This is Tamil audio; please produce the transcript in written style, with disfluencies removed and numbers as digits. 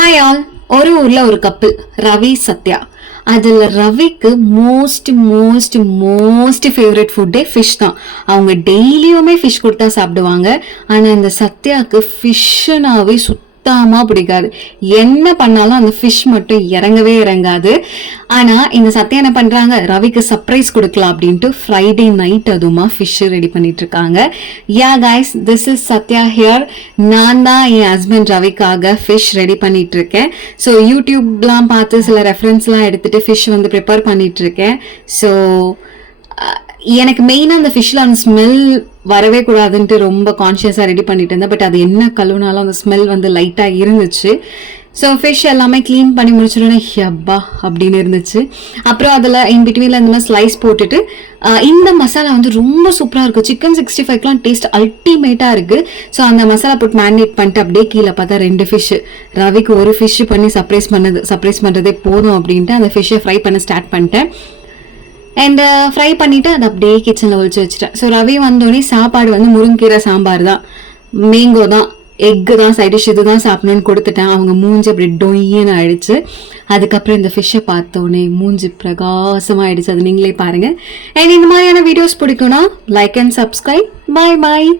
Hi all. ஒரு ஊர்ல ஒரு கப்பிள், ரவி சத்யா. அதுல ரவிக்கு மோஸ்ட் மோஸ்ட் மோஸ்ட் ஃபேவரட் ஃபுட்டே ஃபிஷ் தான். அவங்க டெய்லியுமே ஃபிஷ் கொடுத்தா சாப்பிடுவாங்க. ஆனா இந்த சத்யாவுக்கு ஃபிஷ்னாவே சுத்தமா பிடிக்காது. என்ன பண்ணாலும் அந்த ஃபிஷ் மட்டும் இறங்கவே இறங்காது. ஆனா இந்த சத்யா என்ன பண்றாங்க, ரவிக்கு சர்ப்ரைஸ் கொடுக்கலாம் அப்படின்ட்டு ஃப்ரைடே நைட் அதுமா ஃபிஷ் ரெடி பண்ணிட்டு இருக்காங்க. Yeah guys, this is Sathya here. நான் தான் என் ஹஸ்பண்ட் ரவிக்காக ஃபிஷ் ரெடி பண்ணிட்டு இருக்கேன். ஸோ யூடியூப்லாம் பார்த்து சில ரெஃபரன்ஸ்லாம் எடுத்துட்டு ஃபிஷ் வந்து ப்ரிப்பேர் பண்ணிட்டு இருக்கேன். ஸோ எனக்கு மெயினாக அந்த ஃபிஷ்ஷில் அந்த ஸ்மெல் வரவே கூடாதுன்ட்டு ரொம்ப கான்ஷியஸாக ரெடி பண்ணிட்டு இருந்தேன். பட் அது என்ன கழுவுனாலும் அந்த ஸ்மெல் வந்து லைட்டாக இருந்துச்சு. ஸோ ஃபிஷ் எல்லாமே க்ளீன் பண்ணி முடிச்சிடனே ஹப்பா அப்படின்னு இருந்துச்சு. அப்புறம் அதில் இன்பிட்வீனில் இந்த மாதிரி ஸ்லைஸ் போட்டுட்டு இந்த மசாலா வந்து ரொம்ப சூப்பராக இருக்குது. சிக்கன் 65க்குலாம் டேஸ்ட் அல்டிமேட்டாக இருக்குது. ஸோ அந்த மசாலா போட்டு மேரினேட் பண்ணிட்டு அப்படியே கீழே பார்த்தா 2 ஃபிஷ். ரவிக்கு ஒரு ஃபிஷ் பண்ணி சர்ப்ரைஸ் பண்ணுறதே போதும் அப்படின்ட்டு அந்த ஃபிஷ்ஷை ஃப்ரை பண்ண ஸ்டார்ட் பண்ணிட்டேன். அண்ட் ஃப்ரை பண்ணிவிட்டு அதை அப்படியே கிச்சனில் ஒழிச்சு வச்சுட்டேன். ஸோ ரவி வந்தோடனே சாப்பாடு வந்து முருங்கீரை சாம்பார் தான், மேங்கோ தான், எக்கு தான் சைட் டிஷ், இது தான் சாப்பிடணும்னு கொடுத்துட்டேன். அவங்க மூஞ்சி அப்படி டொய்யன்னு ஆயிடுச்சு. அதுக்கப்புறம் இந்த ஃபிஷ்ஷை பார்த்தோன்னே மூஞ்சி பிரகாசமாக ஆயிடுச்சு. அது நீங்களே பாருங்கள். அண்ட் இந்த மாதிரியான வீடியோஸ் பிடிக்கும்னா like and subscribe. Bye bye.